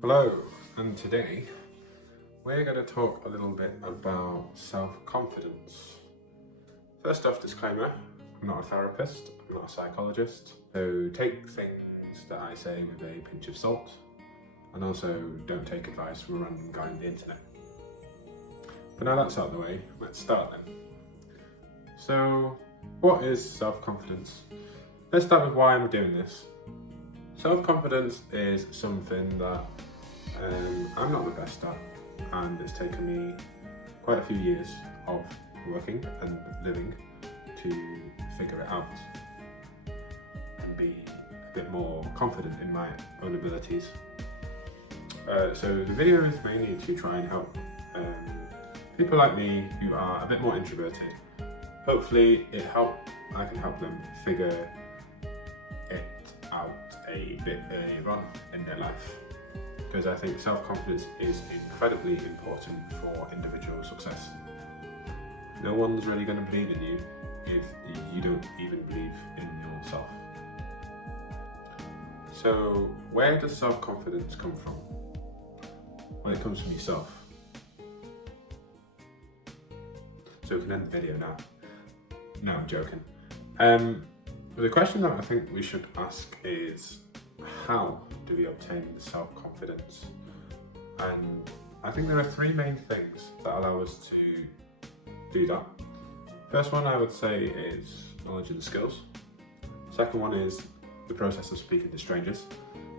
Hello, and today we're going to talk a little bit about self-confidence. First off, disclaimer, I'm not a therapist, I'm not a psychologist, so take things that I say with a pinch of salt, and also don't take advice from a random guy on the internet. But now that's out of the way, let's start then. So, what is self-confidence? Let's start with why I'm doing this. Self-confidence is something that I'm not the best at, and it's taken me quite a few years of working and living to figure it out and be a bit more confident in my own abilities. So the video is mainly to try and help people like me who are a bit more introverted. Hopefully I can help them figure it out a bit earlier on in their life, because I think self-confidence is incredibly important for individual success. No one's really going to believe in you if you don't even believe in yourself. So where does self-confidence come from? Well, it comes from yourself. So we can end the video now. No, I'm joking. The question that I think we should ask is, how do we obtain the self-confidence? And I think there are three main things that allow us to do that. First one I would say is knowledge and skills. Second one is the process of speaking to strangers.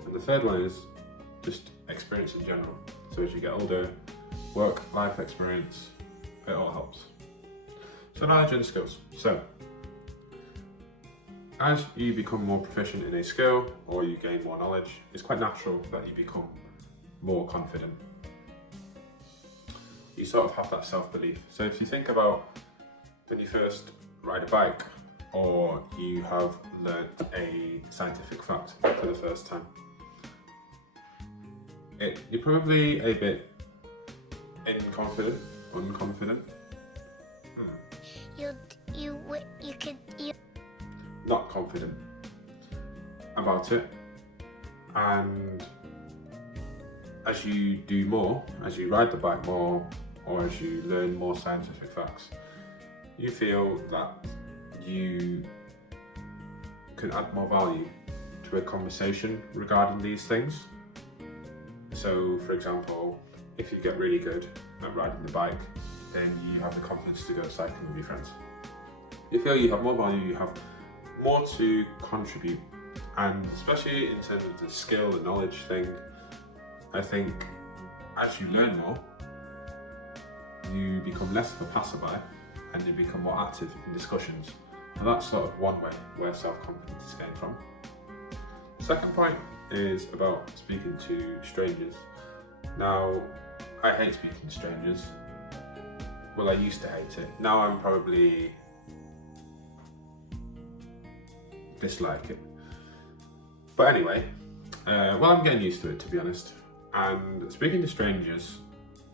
And the third one is just experience in general. So as you get older, work, life experience, it all helps. So knowledge and skills. So as you become more proficient in a skill or you gain more knowledge, it's quite natural that you become more confident. You sort of have that self-belief. So if you think about when you first ride a bike, or you have learnt a scientific fact for the first time, you're probably a bit unconfident. Not confident about it, and as you do more, as you ride the bike more, or as you learn more scientific facts, you feel that you can add more value to a conversation regarding these things. So for example, if you get really good at riding the bike, then you have the confidence to go cycling with your friends. You feel you have more value, you have more to contribute, and especially in terms of the skill, the knowledge thing, I think as you learn more, you become less of a passerby and you become more active in discussions. And that's sort of one way where self-confidence is getting from. Second point is about speaking to strangers. Now, I hate speaking to strangers. Well, I used to hate it. Now I'm probably dislike it. But anyway, I'm getting used to it, to be honest. And speaking to strangers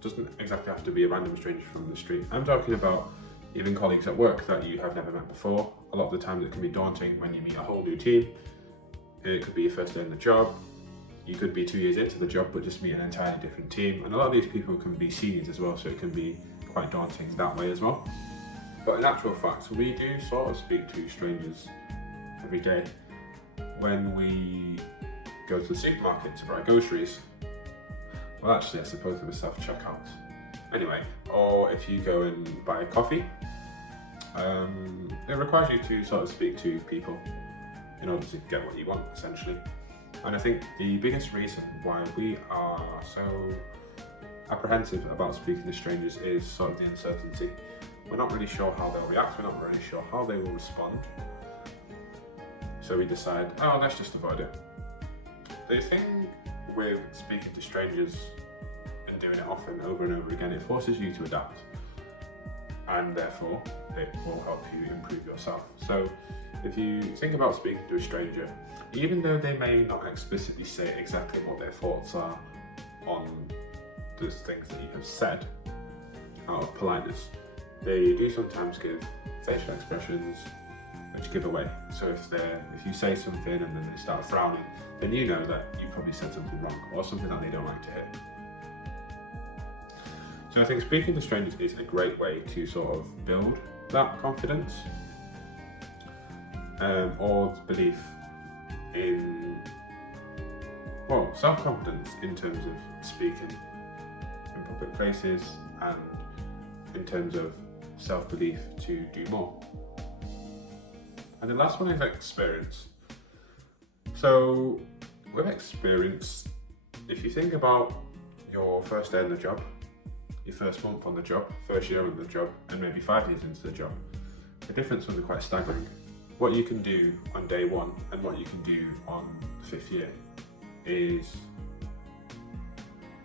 doesn't exactly have to be a random stranger from the street. I'm talking about even colleagues at work that you have never met before. A lot of the times it can be daunting when you meet a whole new team. It could be your first day in the job. You could be 2 years into the job but just meet an entirely different team. And a lot of these people can be seniors as well, so it can be quite daunting that way as well. But in actual fact, we do sort of speak to strangers every day. When we go to the supermarket to buy groceries, well actually I suppose with a self-checkout. Anyway, or if you go and buy a coffee, it requires you to sort of speak to people in order to get what you want, essentially. And I think the biggest reason why we are so apprehensive about speaking to strangers is sort of the uncertainty. We're not really sure how they'll react, we're not really sure how they will respond. So we decide, oh, let's just avoid it. The thing with speaking to strangers and doing it often, over and over again, it forces you to adapt. And therefore, it will help you improve yourself. So if you think about speaking to a stranger, even though they may not explicitly say exactly what their thoughts are on the things that you have said out of politeness, they do sometimes give facial expressions, that you give away. So if you say something and then they start frowning, then you know that you probably said something wrong or something that they don't like to hear. So I think speaking to strangers is a great way to sort of build that confidence or belief in, well, self-confidence in terms of speaking in public places and in terms of self-belief to do more. And the last one is experience. So with experience, if you think about your first day on the job, your first month on the job, first year on the job, and maybe 5 years into the job, the difference will be quite staggering. What you can do on day one and what you can do on the 5th year is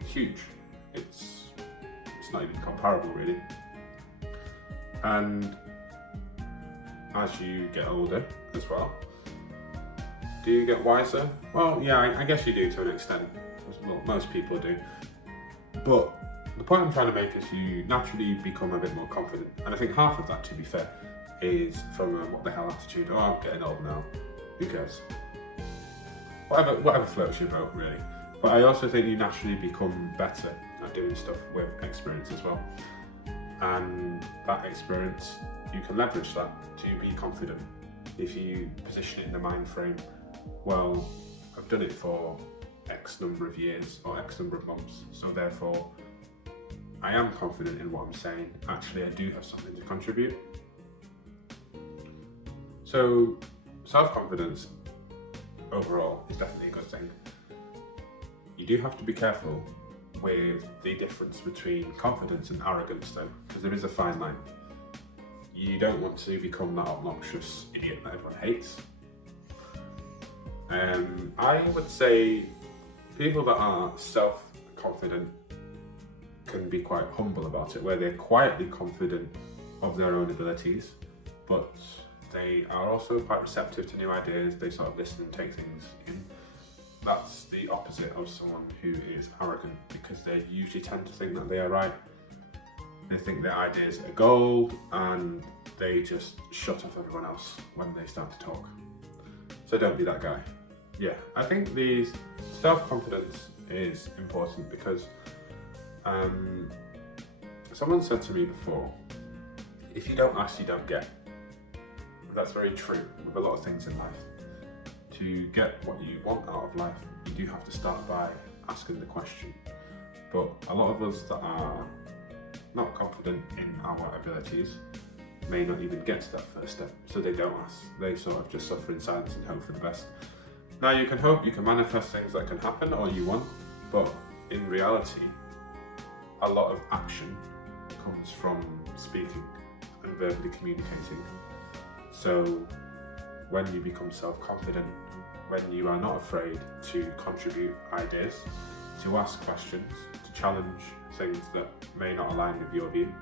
huge. It's not even comparable really. And as you get older as well, do you get wiser? Well, yeah, I guess you do to an extent. Well, most people do. But the point I'm trying to make is you naturally become a bit more confident. And I think half of that, to be fair, is from a what the hell attitude. Oh, I'm getting old now. Who cares? Whatever floats your boat, really. But I also think you naturally become better at doing stuff with experience as well. And that experience, you can leverage that to be confident. If you position it in the mind frame, well, I've done it for X number of years or X number of months, so therefore I am confident in what I'm saying. Actually, I do have something to contribute. So self-confidence overall is definitely a good thing. You do have to be careful with the difference between confidence and arrogance though, because there is a fine line. You don't want to become that obnoxious idiot that everyone hates. I would say people that are self-confident can be quite humble about it, where they're quietly confident of their own abilities, but they are also quite receptive to new ideas. They sort of listen and take things in. That's the opposite of someone who is arrogant, because they usually tend to think that they are right. They think their ideas are gold and they just shut off everyone else when they start to talk. So don't be that guy. Yeah, I think the self-confidence is important because someone said to me before, if you don't ask, you don't get. That's very true with a lot of things in life. To get what you want out of life, you do have to start by asking the question. But a lot of us that are not confident in our abilities may not even get to that first step, so they don't ask. They sort of just suffer in silence and hope for the best. Now you can hope, you can manifest things that can happen or you want, but in reality, a lot of action comes from speaking and verbally communicating. So when you become self-confident, when you are not afraid to contribute ideas, to ask questions, to challenge things that may not align with your view,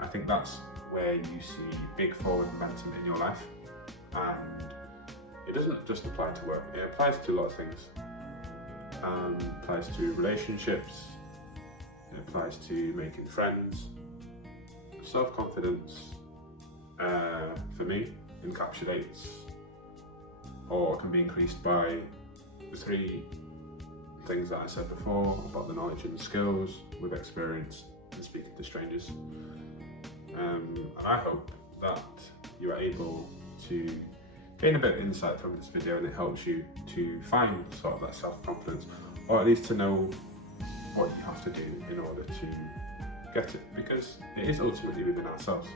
I think that's where you see big forward momentum in your life. And it doesn't just apply to work, it applies to a lot of things. It applies to relationships, it applies to making friends. Self-confidence, for me, encapsulates or can be increased by the 3 things that I said before about the knowledge and the skills with experience and speaking to strangers. And I hope that you are able to gain a bit of insight from this video and it helps you to find sort of that self-confidence, or at least to know what you have to do in order to get it, because it is ultimately within ourselves.